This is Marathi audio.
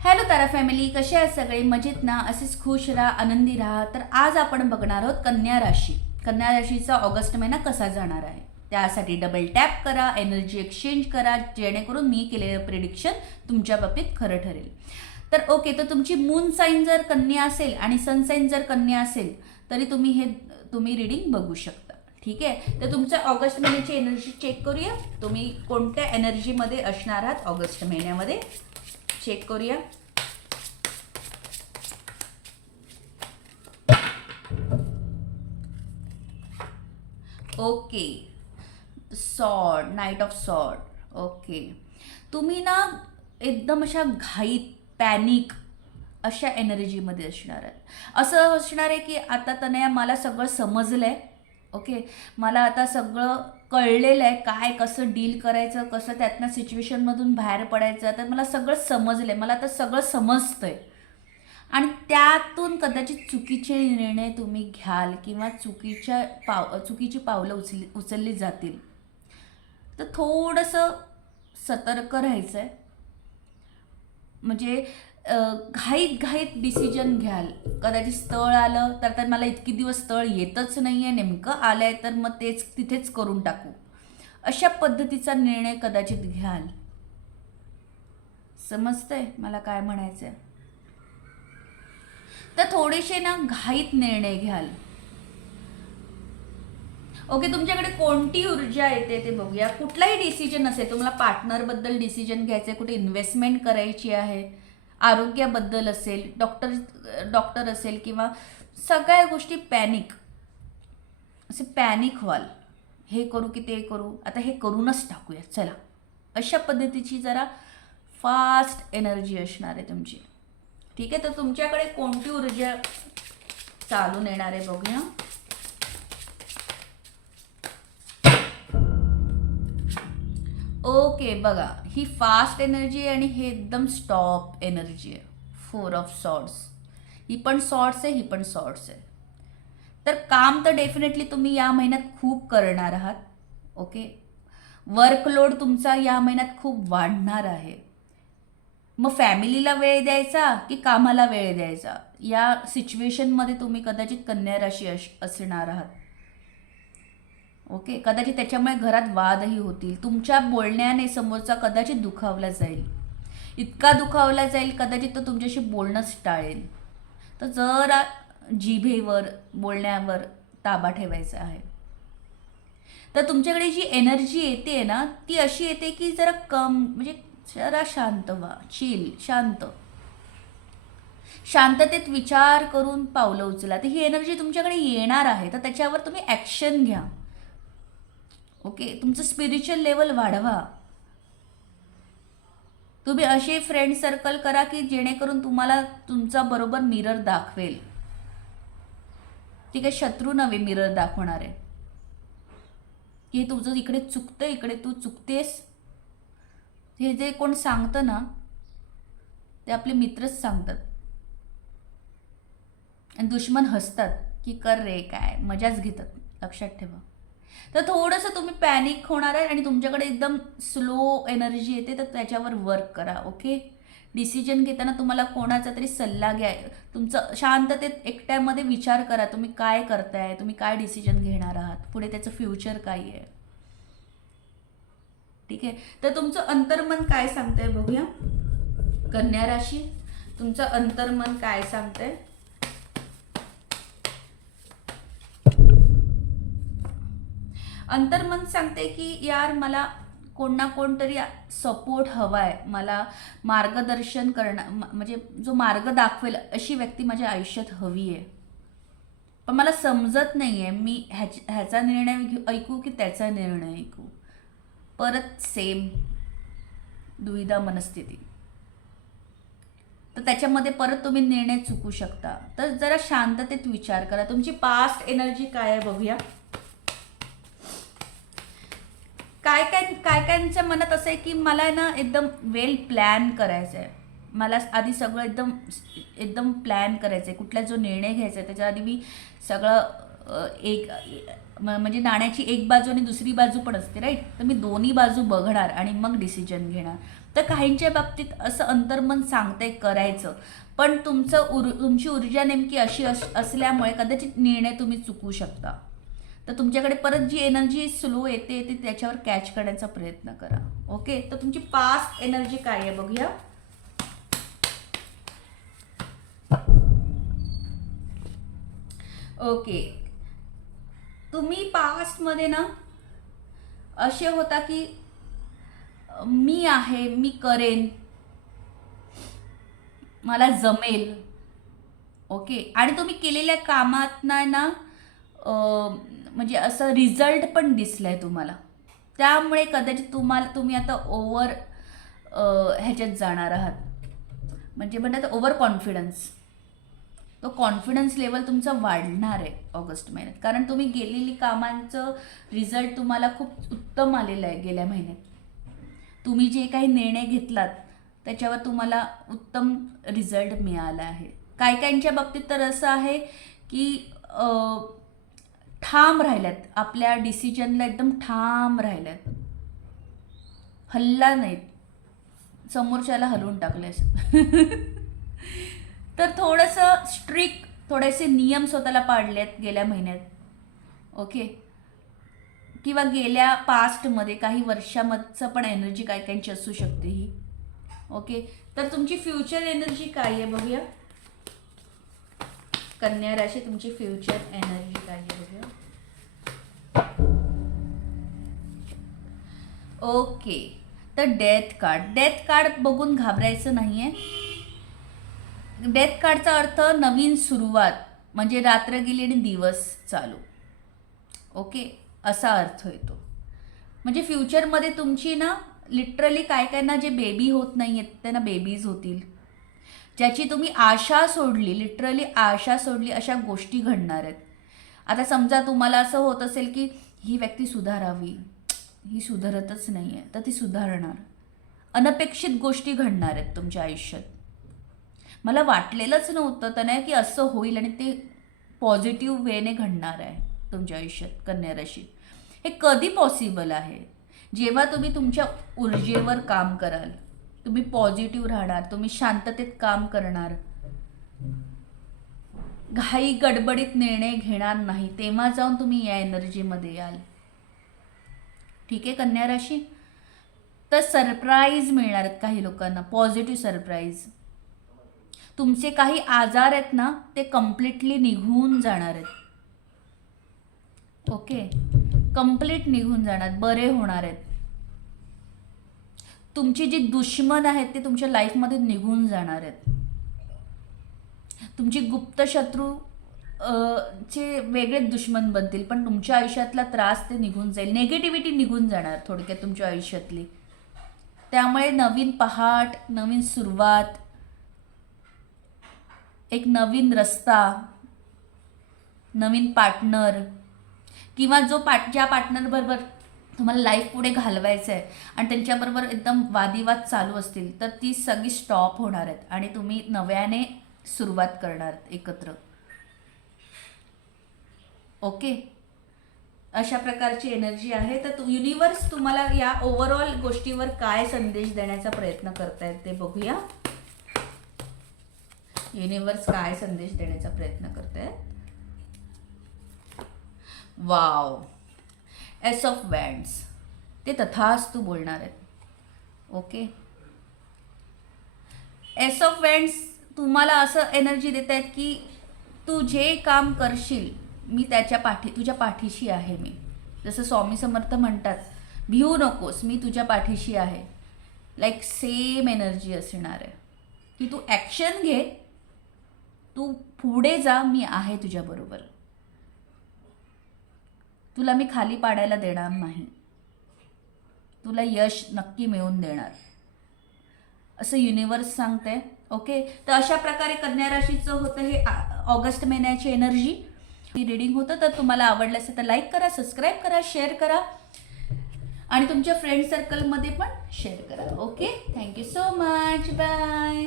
हॅलो तारा फॅमिली, कसे आहेत सगळे? मजेत ना? असेच खुश राहा, आनंदी राहा. तर आज आपण बघणार आहोत कन्या राशी. कन्या राशीचा ऑगस्ट महिना कसा जाणार आहे, त्यासाठी डबल टॅप करा, एनर्जी एक्सचेंज करा, जेणेकरून मी केलेलं प्रिडिक्शन तुमच्या बाबतीत खरं ठरेल. तर ओके, तर तुमची मून साईन जर कन्या असेल आणि सन साईन जर कन्या असेल तरी तुम्ही रीडिंग बघू शकता. ठीक आहे, तर तुमच्या ऑगस्ट महिन्याची एनर्जी चेक करूया. तुम्ही कोणत्या एनर्जीमध्ये असणार आहात ऑगस्ट महिन्यामध्ये, चेक करूया. Okay, sword, night of sword. Okay, तुम्ही ना एकदम अशा घाईत, पॅनिक अशा एनर्जीमध्ये असणार आहे. असं असणार आहे की आता तनया मला सगळं समजलं आहे. ओके, मला आता सगळं कळलेलं आहे, काय कसं डील करायचं, कसं त्यातनं सिच्युएशनमधून बाहेर पडायचं. तर मला सगळं समजलं आहे, मला आता सगळं समजतं आहे. आणि त्यातून कदाचित चुकीचे निर्णय तुम्ही घ्याल किंवा चुकीची पावलं उचलली जातील. तर थोडंसं सतर्क राहायचं आहे. म्हणजे घाईत घाईत डिसिजन घ्याल. कदाचित स्थळ आलं तर मला इतकी दिवस स्थळ येतच नाही आहे, नेमकं आलं आहे तर मग तेच तिथेच करून टाकू, अशा पद्धतीचा निर्णय कदाचित घ्याल. समजतंय मला काय म्हणायचं आहे? तर थोडेसे ना घाईत निर्णय घ्याल. ओके, तुमच्याकडे कोणती ऊर्जा येते ते बघूया. कुठलाही डिसिजन असेल, तुम्हाला पार्टनरबद्दल डिसिजन घ्यायचं आहे, कुठे इन्व्हेस्टमेंट करायची आहे, आरोग्याबद्दल असेल, डॉक्टर असेल, किंवा सगळ्या गोष्टी असे पॅनिक व्हाल. हे करू की ते करू, आता हे करूनच टाकूया चला, अशा पद्धतीची जरा फास्ट एनर्जी असणार आहे तुमची. ठीक आहे, तर तुमच्याकडे कोणती ऊर्जा चालून येणार आहे बघूया. ओके, बघा, ही फास्ट एनर्जी आहे आणि हे एकदम स्टॉप एनर्जी आहे. 4 ऑफ सॉर्ड्स. ही पण सॉर्ड्स आहे, ही पण सॉर्ड्स आहे. तर काम तर डेफिनेटली तुम्ही या महिन्यात खूप करणार आहात. ओके, वर्कलोड तुमचा या महिन्यात खूप वाढणार आहे. मग फॅमिलीला वेळ द्यायचा की कामाला वेळ द्यायचा, या सिच्युएशनमध्ये तुम्ही कदाचित कन्या राशी असणार आहात. ओके, कदाचित त्याच्यामुळे घरात वादही होतील. तुमच्या बोलण्याने समोरचा कदाचित दुखावला जाईल, इतका दुखावला जाईल कदाचित तो तुमच्याशी बोलणंच टाळेल. तर जरा जिभेवर, बोलण्यावर ताबा ठेवायचा आहे. तर तुमच्याकडे जी एनर्जी येते ना, ती अशी येते की जरा म्हणजे जरा शांत व्हा, चिल, शांततेत विचार करून पावलं उचला. तर ही एनर्जी तुमच्याकडे येणार आहे, तर त्याच्यावर तुम्ही ॲक्शन घ्या. ओके, तुमचं स्पिरिच्युअल लेवल वाढवा. तुम्ही असे फ्रेंड सर्कल करा की जेणेकरून तुम्हाला तुमचा बरोबर मिरर दाखवेल. ठीक आहे, शत्रू नव्हे मिरर दाखवणार आहे की तुझं इकडे चुकतं, इकडे तू चुकतेस. हे जे कोण सांगतं ना, ते आपले मित्रच सांगतात आणि दुश्मन हसतात की कर रे, काय मजाच घेतात. लक्षात ठेवा. तर थोडंसं तुम्ही पॅनिक होणार आहे आणि तुमच्याकडे एकदम स्लो एनर्जी येते, तर त्याच्यावर वर्क करा. ओके, डिसिजन घेताना तुम्हाला कोणाचा तरी सल्ला घ्या. तुमचं शांततेत एकट्यामध्ये विचार करा, तुम्ही काय करताय, तुम्ही काय डिसिजन घेणार आहात, पुढे त्याचं फ्युचर काय आहे. ठीक आहे, तर तुमचं अंतर्मन काय सांगतंय बघूया. कन्या राशी, तुमचं अंतर्मन काय सांगतंय. अंतर्मन सांगते की यार मला कोण ना कोणतरी सपोर्ट हवा आहे, मला मार्गदर्शन करणं, म्हणजे जो मार्ग दाखवेल अशी व्यक्ती माझ्या आयुष्यात हवी आहे. पण मला समजत नाही आहे, मी ह्याचा निर्णय ऐकू की त्याचा निर्णय ऐकू. परत सेम दुविधा मनस्थिती. तर त्याच्यामध्ये परत तुम्ही निर्णय चुकू शकता. तर जरा शांततेत विचार करा. तुमची पास्ट एनर्जी काय आहे बघूया. कायच्या मनात असं आहे की मला ना एकदम वेल प्लॅन करायचं आहे. मला आधी सगळं एकदम प्लॅन करायचं आहे. कुठला जो निर्णय घ्यायचा आहे त्याच्या आधी मी सगळं म्हणजे नाण्याची एक बाजू आणि दुसरी बाजू पण असते, राईट. तर मी दोन्ही बाजू बघणार आणि मग डिसिजन घेणार. तर काहींच्या बाबतीत असं अंतर्मन सांगते करायचं, पण तुमची ऊर्जा नेमकी अशी असल्यामुळे कदाचित निर्णय तुम्ही चुकू शकता. तर तुमच्याकडे परत जी एनर्जी स्लो येते त्याच्यावर कॅच करण्याचा प्रयत्न करा. ओके, तर तुमची पास्ट एनर्जी काय आहे बघूया. ओके, तुम्ही पास्टमध्ये ना असे होता की मी आहे, मी करेन, मला जमेल. ओके, आणि तुम्ही केलेल्या कामात ना म्हणजे असं रिझल्ट पण दिसलाय तुम्हाला. त्यामुळे कदाचित तुम्ही आता ओव्हर ह्याच्यात जाणार आहात, म्हणजे म्हणतात ओव्हर कॉन्फिडन्स. तो कॉन्फिडन्स लेवल तुमचा वाढणार आहे ऑगस्ट महिन्यात, कारण तुम्ही गेलेली कामांचं रिझल्ट तुम्हाला खूप उत्तम आलेलं आहे. गेल्या महिन्यात तुम्ही जे काही निर्णय घेतलात त्याच्यावर तुम्हाला उत्तम रिझल्ट मिळाला आहे. काहींच्या बाबतीत तर असं आहे की ठाम राहिल्यात, आपल्या डिसिजनला एकदम ठाम राहिल्यात, हल्ला नाहीत, समोरच्याला हलवून टाकले. तर थोडंसं स्ट्रिक्ट, थोडेसे नियम स्वतःला पाळलेत गेल्या महिन्यात. ओके, किंवा गेल्या पास्टमध्ये काही वर्षामधचं पण एनर्जी काहींची असू शकते ही. ओके, तर तुमची फ्युचर एनर्जी काय आहे बघूया. कन्या राशी तुमची फ्युचर एनर्जी काय आहे बघूया. ओके, तर डेथ कार्ड बघून घाबरायचं नाहीये. डेथ कार्डचा अर्थ नवीन सुरुवात, म्हणजे रात्र गेली आणि दिवस चालू. ओके, असा अर्थ येतो. म्हणजे फ्युचरमध्ये तुमची ना लिटरली काय ना जे बेबी होत नाही आहेत त्यांना बेबीज होतील. ज्याची तुम्ही आशा सोडली, लिटरली आशा सोडली, अशा गोष्टी घडणार आहेत. आता समजा तुम्हाला असं होत असेल की ही व्यक्ती सुधारावी, ही सुधारतच नाही आहे, तर ती सुधारणार. अनपेक्षित गोष्टी घडणार आहेत तुमच्या आयुष्यात. मला वाटलेलंच नव्हतं त्याने की असं होईल, आणि ते पॉझिटिव्ह वेने घडणार आहे तुमच्या आयुष्यात. कन्या राशी, हे कधी पॉसिबल आहे? जेव्हा तुम्ही तुमच्या ऊर्जेवर काम कराल, तुम्ही पॉझिटिव्ह राहणार, तुम्ही शांततेत काम करणार, घाई गडबडीत निर्णय घेणार नाही, तेव्हा जाऊन तुम्ही या एनर्जीमध्ये याल. ठीक आहे कन्या राशी, तर सरप्राईज मिळणार आहेत काही लोकांना, पॉझिटिव्ह सरप्राईज. तुमचे काही आजार आहेत ना ते कम्प्लिटली निघून जाणार आहेत. ओके, कम्प्लीट निघून जाणार, बरे होणार आहेत. तुमची जी दुश्मन आहेत ते तुमच्या लाईफमध्ये निघून जाणार आहेत. तुमची गुप्त शत्रू चे वेगळे दुश्मन बनतील, पण तुमच्या आयुष्यातला त्रास ते निघून जाईल, नेगेटिव्हिटी निघून जाणार थोडक्यात तुमच्या आयुष्यातली. त्यामुळे नवीन पहाट, नवीन सुरुवात, एक नवीन रस्ता, नवीन पार्टनर, किंवा ज्या पार्टनरबरोबर तुम्हाला लाईफ पुढे घालवायचं आहे आणि त्यांच्याबरोबर एकदम वादिवाद चालू असतील, तर ती सगळी स्टॉप होणार आहेत आणि तुम्ही नव्याने सुरुवात करणार एकत्र. ओके, अशा प्रकारची एनर्जी आहे. तर युनिवर्स तुम्हाला या ओव्हरऑल गोष्टीवर काय संदेश देण्याचा प्रयत्न करतायत ते बघूया. युनिवर्स काय संदेश देण्याचा प्रयत्न करतायत. वाव, एस ऑफ वँड्स, ते तथास्तु बोलणार आहेत. ओके, एस ऑफ वँड्स तुम्हाला असं एनर्जी देत आहेत की तू जे काम करशील मी तुझ्या पाठीशी आहे. मी जसं स्वामी समर्थ म्हणतात, भिवू नकोस, मी तुझ्या पाठीशी आहे. लाईक सेम एनर्जी असणार आहे की तू ॲक्शन घे, तू पुढे जा, मी आहे तुझ्याबरोबर. तुला मी खाली पाडायला देणार नाही, तुला यश नक्की मिळवून देणार, असं युनिवर्स सांगते. ओके, तर अशा प्रकारे कन्या राशीचं होतं हे ऑगस्ट महिन्याची एनर्जी रीडिंग होतं. तर तुम्हाला आवडलं असेल तर लाईक करा, सबस्क्राईब करा, शेअर करा आणि तुमच्या फ्रेंड सर्कलमध्ये पण शेअर करा. Okay, thank you so much, bye.